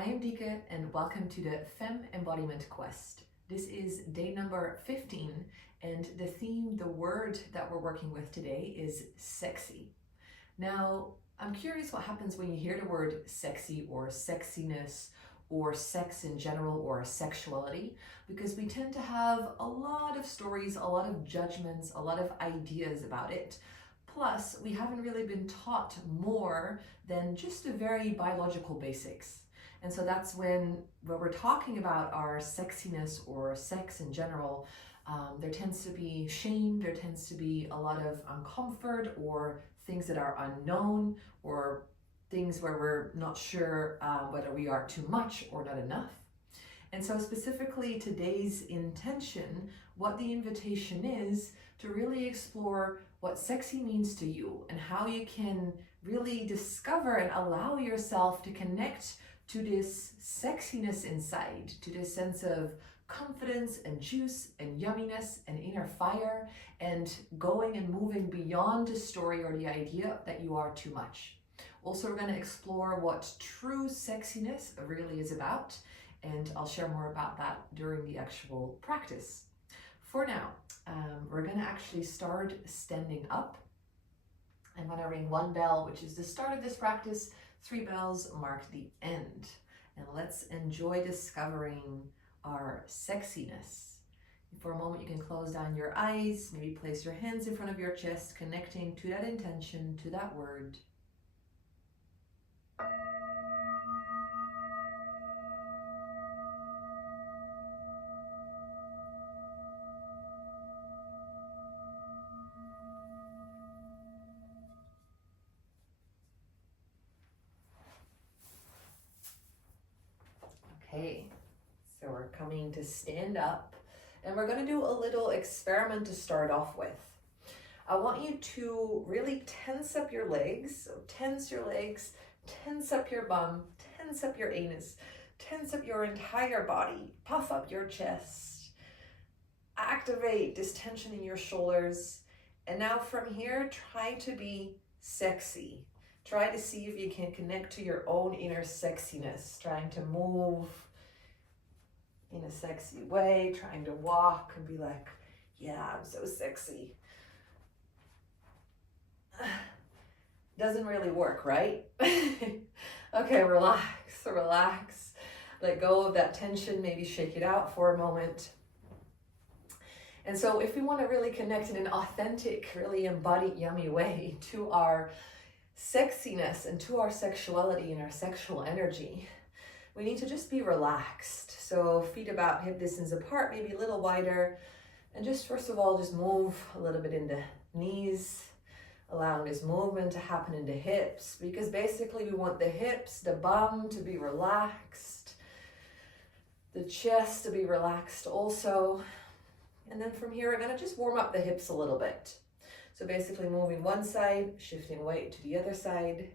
I am Dika and welcome to the Femme embodiment quest. This is day number 15 and the theme, the word that we're working with today is sexy. Now, I'm curious what happens when you hear the word sexy or sexiness or sex in general or sexuality, because we tend to have a lot of stories, a lot of judgments, a lot of ideas about it. Plus, we haven't really been taught more than just the very biological basics. And so that's when we're talking about our sexiness or sex in general, there tends to be shame, there tends to be a lot of uncomfort or things that are unknown or things where we're not sure whether we are too much or not enough. And so specifically today's intention, what the invitation is to really explore what sexy means to you and how you can really discover and allow yourself to connect to this sexiness inside, to this sense of confidence and juice and yumminess and inner fire, and going and moving beyond the story or the idea that you are too much. Also, we're going to explore what true sexiness really is about, and I'll share more about that during the actual practice. For now, we're going to actually start standing up. I'm going to ring one bell, which is the start of this practice. 3 bells mark the end. And let's enjoy discovering our sexiness. For a moment, you can close down your eyes, maybe place your hands in front of your chest, connecting to that intention, to that word. Okay, so we're coming to stand up and we're going to do a little experiment to start off with. I want you to really tense up your legs. So tense your legs, tense up your bum, tense up your anus, tense up your entire body, puff up your chest, activate this tension in your shoulders. And now from here, try to be sexy. Try to see if you can connect to your own inner sexiness, trying to move in a sexy way, trying to walk and be like, yeah, I'm so sexy. Doesn't really work, right? Okay, relax. Let go of that tension, maybe shake it out for a moment. And so if we want to really connect in an authentic, really embodied, yummy way to our sexiness and to our sexuality and our sexual energy, we need to just be relaxed. So feet about hip distance apart, maybe a little wider, and just first of all, just move a little bit in the knees, allowing this movement to happen in the hips, because basically we want the hips, the bum to be relaxed, the chest to be relaxed also. And then from here, we're going to just warm up the hips a little bit. So basically moving one side, shifting weight to the other side.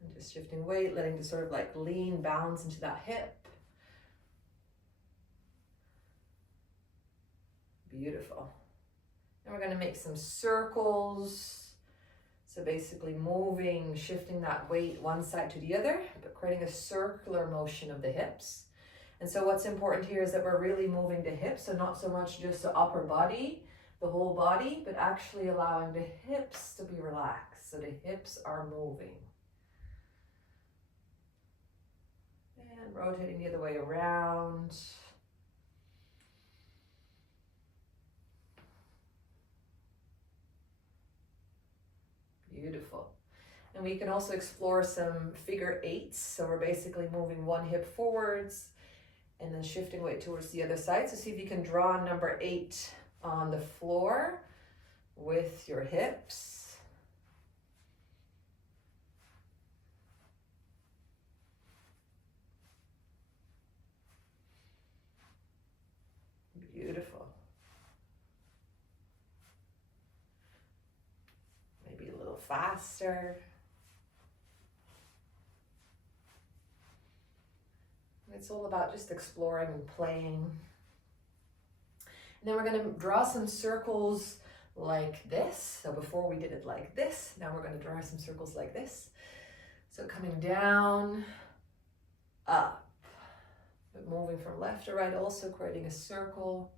And just shifting weight, letting the sort of like lean bounce into that hip. Beautiful. And we're going to make some circles. So basically moving, shifting that weight one side to the other, but creating a circular motion of the hips. And so what's important here is that we're really moving the hips, so not so much just the upper body, the whole body, but actually allowing the hips to be relaxed. So the hips are moving. And rotating the other way around. Beautiful. And we can also explore some figure eights. So we're basically moving one hip forwards and then shifting weight towards the other side. So see if you can draw number 8 on the floor with your hips. Beautiful. Maybe a little faster. It's all about just exploring and playing. And then we're going to draw some circles like this. So before we did it like this, now we're going to draw some circles like this. So coming down, up. But moving from left to right, also creating a circle.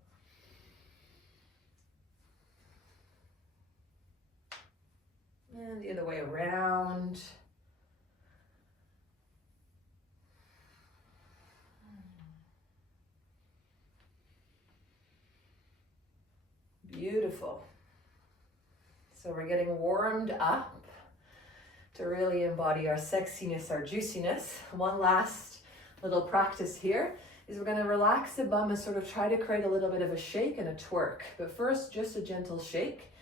And the other way around. Beautiful. So we're getting warmed up to really embody our sexiness, our juiciness. One last little practice here is we're going to relax the bum and sort of try to create a little bit of a shake and a twerk. But first, just a gentle shake.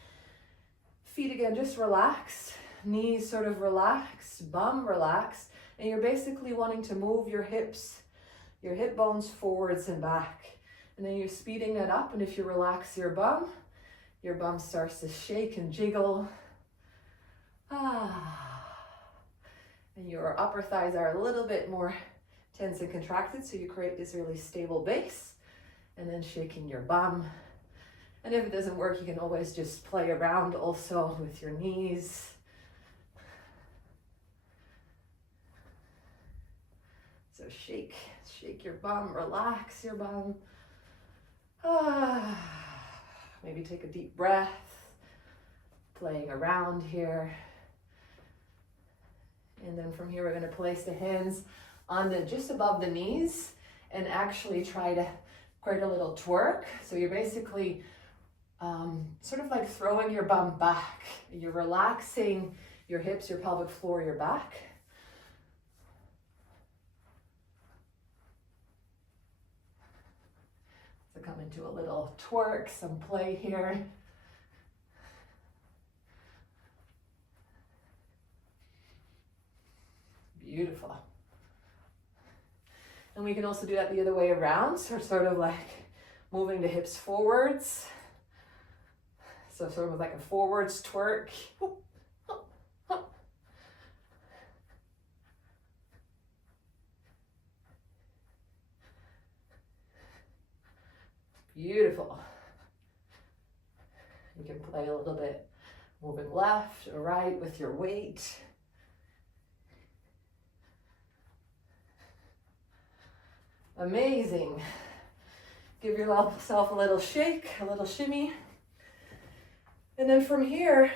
Feet again, just relaxed. Knees sort of relaxed, bum relaxed. And you're basically wanting to move your hips, your hip bones forwards and back. And then you're speeding that up. And if you relax your bum starts to shake and jiggle. And your upper thighs are a little bit more tense and contracted, so you create this really stable base. And then shaking your bum. And if it doesn't work, you can always just play around also with your knees. So shake your bum, relax your bum. Maybe take a deep breath, playing around here. And then from here, we're going to place the hands on just above the knees and actually try to create a little twerk. So you're basically sort of like throwing your bum back. You're relaxing your hips, your pelvic floor, your back. So come into a little twerk, some play here. Beautiful. And we can also do that the other way around, so sort of like moving the hips forwards. So sort of like a forwards twerk. Beautiful. You can play a little bit, moving left or right with your weight. Amazing. Give yourself a little shake, a little shimmy. And then from here,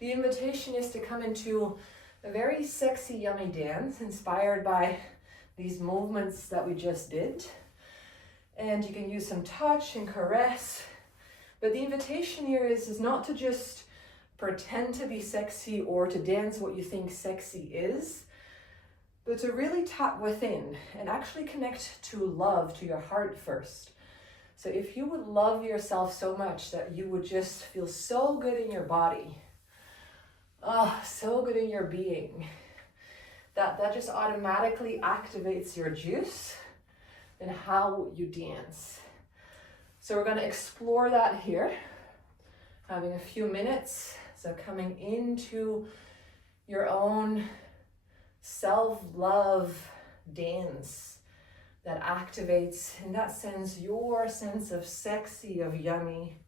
the invitation is to come into a very sexy, yummy dance inspired by these movements that we just did. And you can use some touch and caress. But the invitation here is not to just pretend to be sexy or to dance what you think sexy is, but to really tap within and actually connect to love, to your heart first. So if you would love yourself so much that you would just feel so good in your body, so good in your being, that just automatically activates your juice and how you dance. So we're going to explore that here, having a few minutes. So coming into your own self-love dance that activates, in that sense, your sense of sexy, of yummy,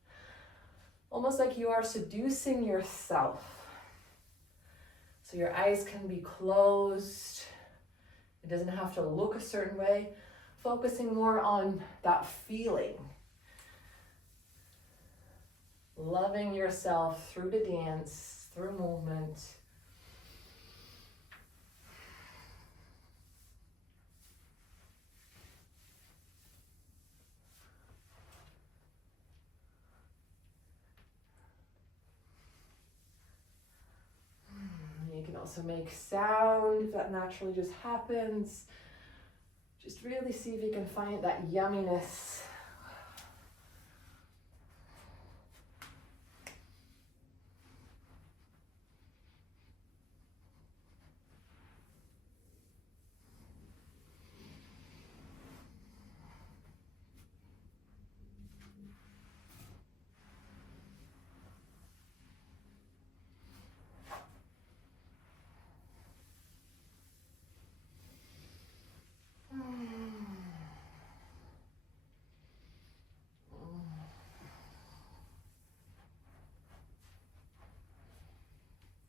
almost like you are seducing yourself. So your eyes can be closed. It doesn't have to look a certain way. Focusing more on that feeling. Loving yourself through the dance, through movement. You can also make sound if that naturally just happens. Just really see if you can find that yumminess.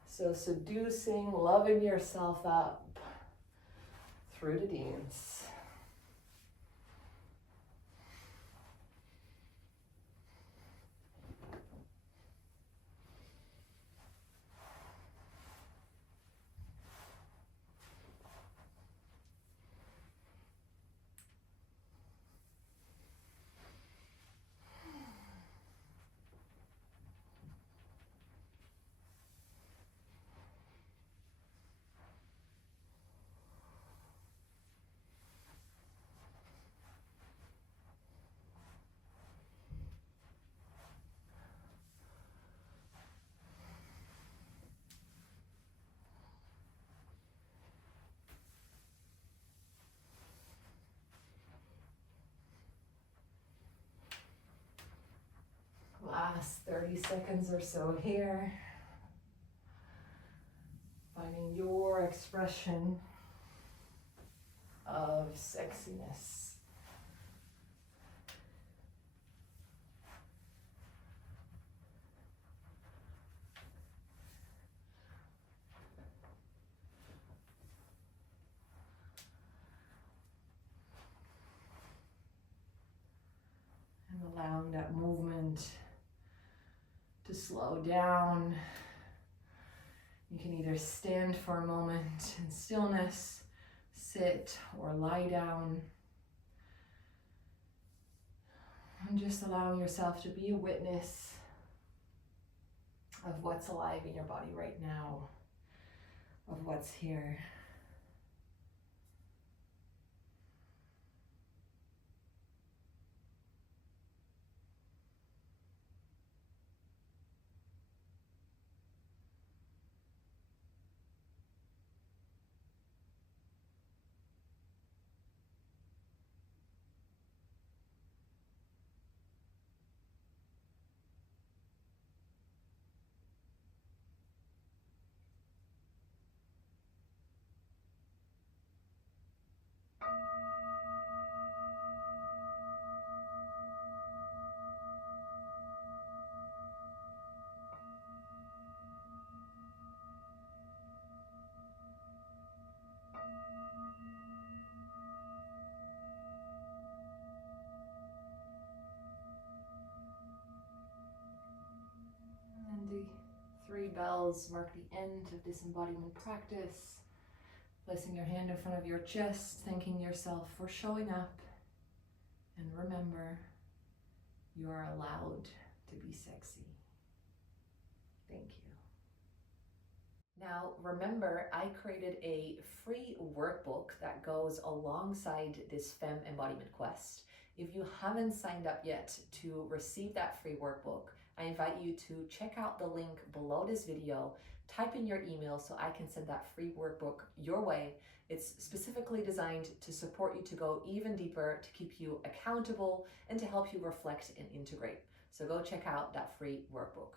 So seducing, loving yourself up through the dance. Last 30 seconds or so here. Finding your expression of sexiness. And allowing that movement to slow down. You can either stand for a moment in stillness, sit, or lie down. And just allowing yourself to be a witness of what's alive in your body right now, of what's here. And the 3 bells mark the end of this embodiment practice. Placing your hand in front of your chest, thanking yourself for showing up. And remember, you are allowed to be sexy. Thank you. Now, remember, I created a free workbook that goes alongside this Femme Embodiment Quest. If you haven't signed up yet to receive that free workbook, I invite you to check out the link below this video, type in your email so I can send that free workbook your way. It's specifically designed to support you to go even deeper, to keep you accountable, and to help you reflect and integrate. So go check out that free workbook.